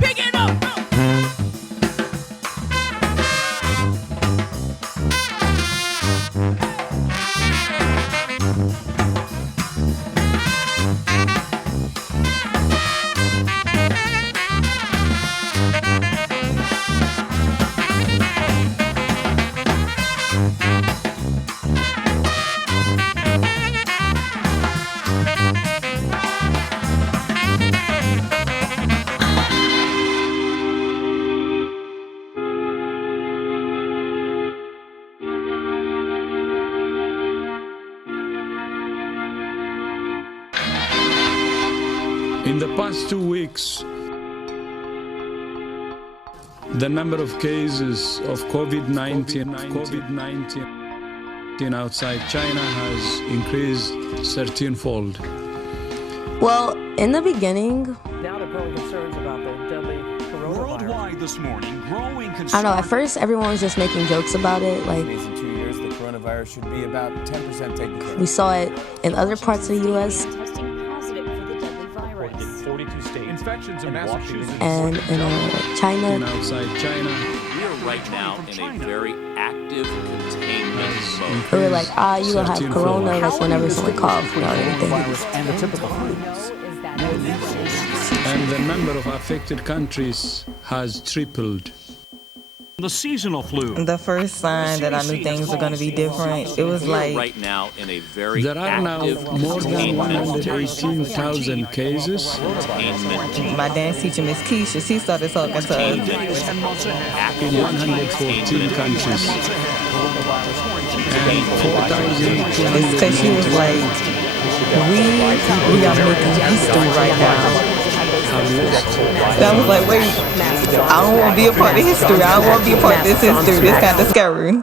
Pick it up. In the past 2 weeks, the number of cases of COVID-19 outside China has increased 13-fold. Well, in the beginning, Now there are growing concerns about the deadly coronavirus. Worldwide this morning, growing concern. I don't know, at first everyone was just making jokes about it. Like, In 2 years, the coronavirus should be about 10% taken care of. we saw it in other parts of the U.S. Testing positive for the deadly virus. In 42 states. Infections in Massachusetts. and in China. In outside China We are right now in a very active containment mode. We were like, you gonna have 13-fold. corona, like whenever someone coughs or anything. And the typical flu. and the number of affected countries has tripled. The seasonal flu. The first sign that I knew things were going to be different, it was We are like, right now in a very There are now active more than containment 118,000 cases containment my dance teacher, Miss Keisha, she started talking to us. Days and months ahead. in 114 countries and 4,200 It's because she was like, we are making history right now. have lost. So I was like, wait, I don't want to be a part of history. I don't want to be a part of this history. This kind of scary.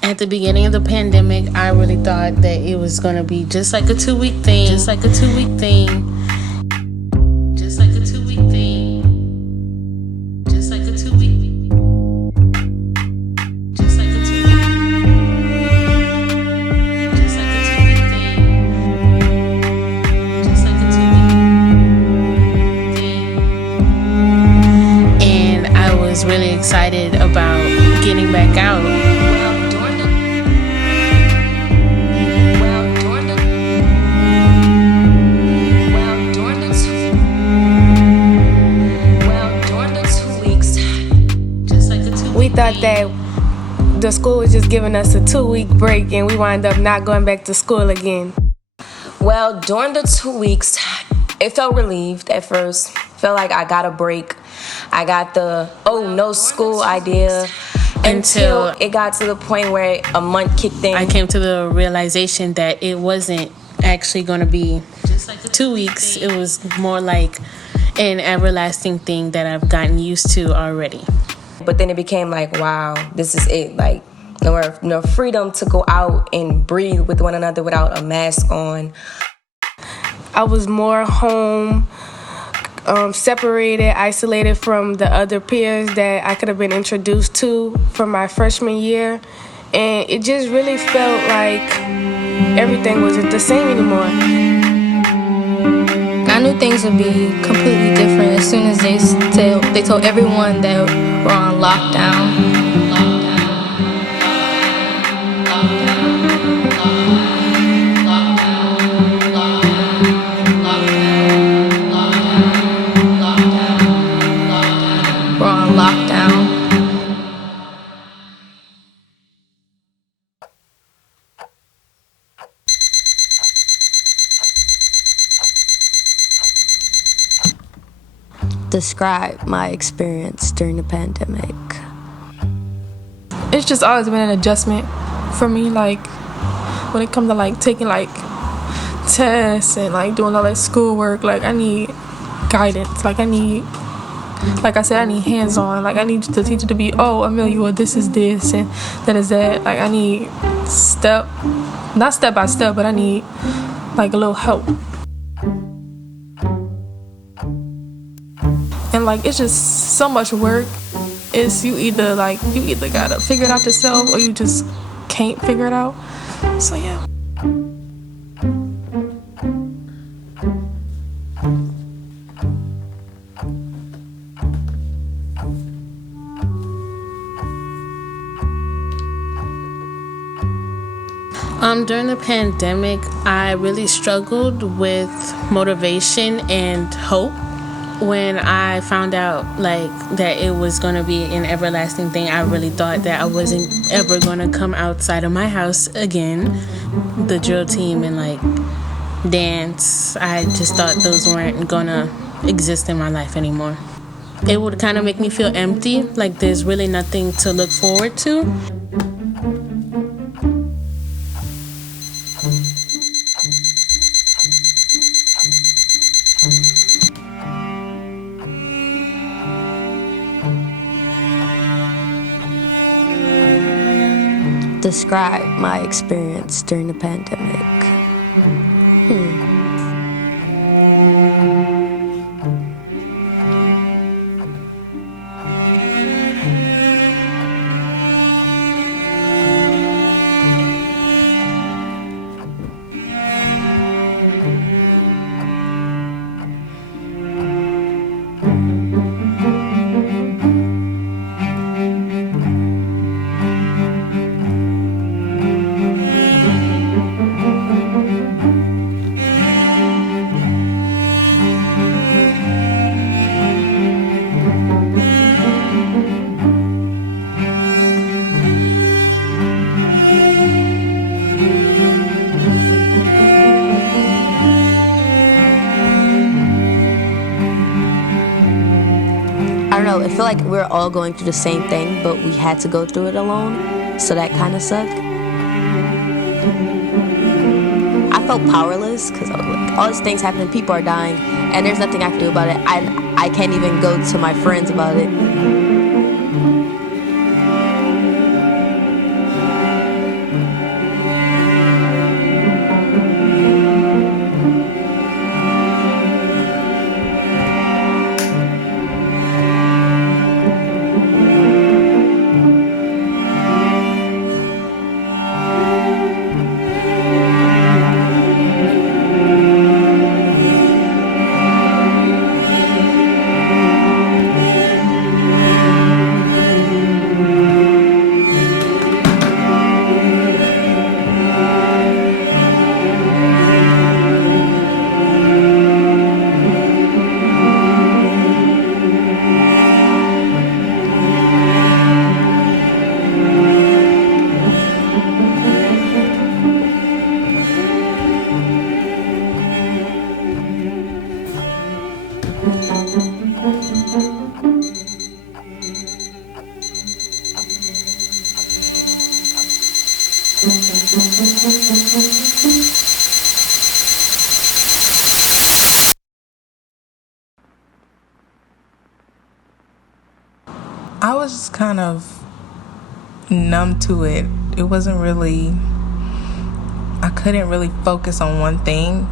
At the beginning of the pandemic, I really thought that it was gonna be just like a 2-week thing. Just like a 2-week thing. Just like a 2-week thing. Just like a 2-week. Just like a 2-week. Just like a 2-week thing. Just like a 2-week thing. And I was really excited about getting back out. We thought that the school was just giving us a 2-week break and we wind up not going back to school again. Well, during the 2 weeks, it felt relieved at first. Felt like I got a break. I got the, no school idea. Until it got to the point where a month kicked in. I came to the realization that it wasn't actually going to be 2 weeks. It was more like an everlasting thing that I've gotten used to already. But then it became like, wow, this is it. Like, no freedom to go out and breathe with one another without a mask on. I was more home, separated, isolated from the other peers that I could have been introduced to from my freshman year. And it just really felt like everything wasn't the same anymore. I knew things would be completely different as soon as they told everyone that we're on lockdown. We're on lockdown. Describe my experience during the pandemic. It's just always been an adjustment for me, like when it comes to like taking like tests and like doing all that schoolwork. Like I need guidance. Like I need hands-on. Like I need the teacher to be, Amelia, well, this is this and that is that. Like I need not step by step, but I need like a little help. And like it's just so much work. It's you either gotta figure it out yourself or you just can't figure it out. So yeah. During the pandemic, I really struggled with motivation and hope. When I found out that it was going to be an everlasting thing, I really thought that I wasn't ever going to come outside of my house again. The drill team and dance, I just thought those weren't going to exist in my life anymore. It would kind of make me feel empty, like there's really nothing to look forward to. Describe my experience during the pandemic. I don't know, I feel like we're all going through the same thing, but we had to go through it alone, so that kind of sucked. I felt powerless, because I was like, all these things happening, people are dying, and there's nothing I can do about it. I can't even go to my friends about it. I was just kind of numb to it. It wasn't really, I couldn't really focus on one thing.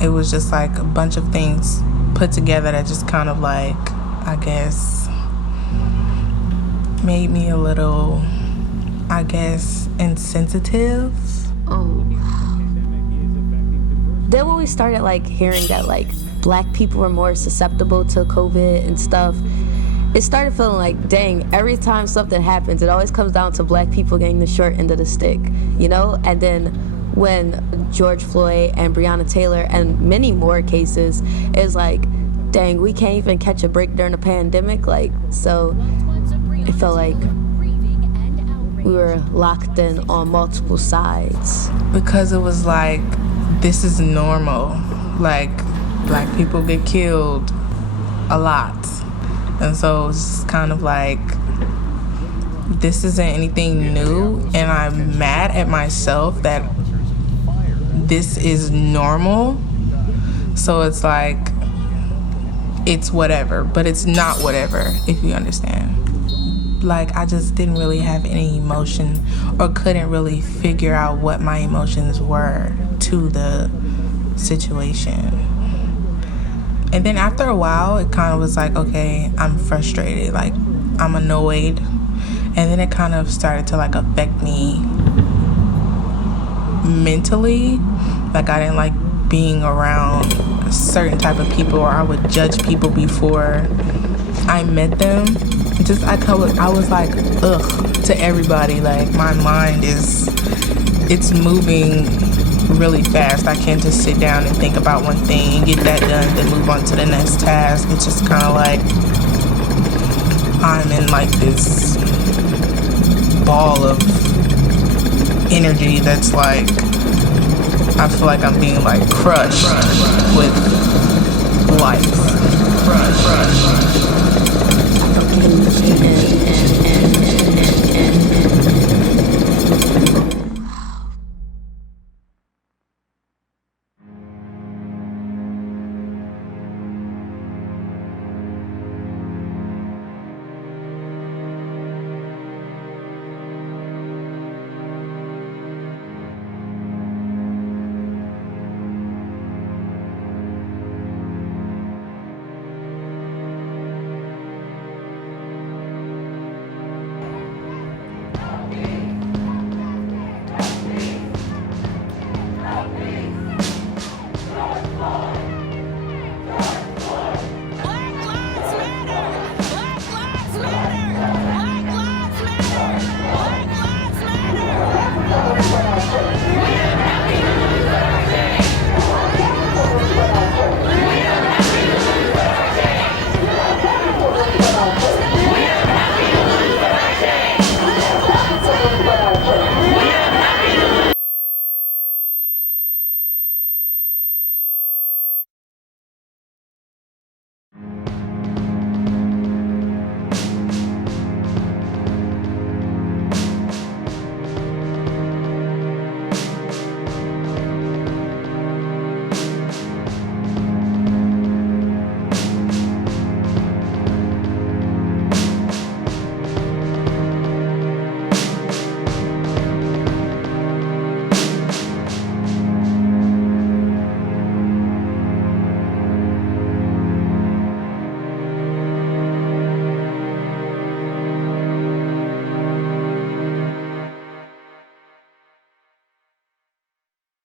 It was just like a bunch of things put together that just kind of like, I guess, made me a little, I guess, insensitive. Oh. Then when we started like hearing that like black people were more susceptible to COVID and stuff, it started feeling like, dang, every time something happens, it always comes down to black people getting the short end of the stick, you know? And then when George Floyd and Breonna Taylor and many more cases, it's like, dang, we can't even catch a break during the pandemic. Like, so it felt like we were locked in on multiple sides. Because it was like, this is normal. Like, black people get killed a lot. And so it's kind of like, this isn't anything new, and I'm mad at myself that this is normal. So it's like, it's whatever, but it's not whatever, if you understand. Like, I just didn't really have any emotion, or couldn't really figure out what my emotions were to the situation. And then after a while, it kind of was like, okay, I'm frustrated, like, I'm annoyed. And then it kind of started to like affect me mentally. Like, I didn't like being around a certain type of people, or I would judge people before I met them. Just, I was like, ugh, to everybody. Like, my mind is it's moving really fast. I can't just sit down and think about one thing and get that done, then move on to the next task. It's just kind of like I'm in like this ball of energy that's like, I feel like I'm being like crushed with life. And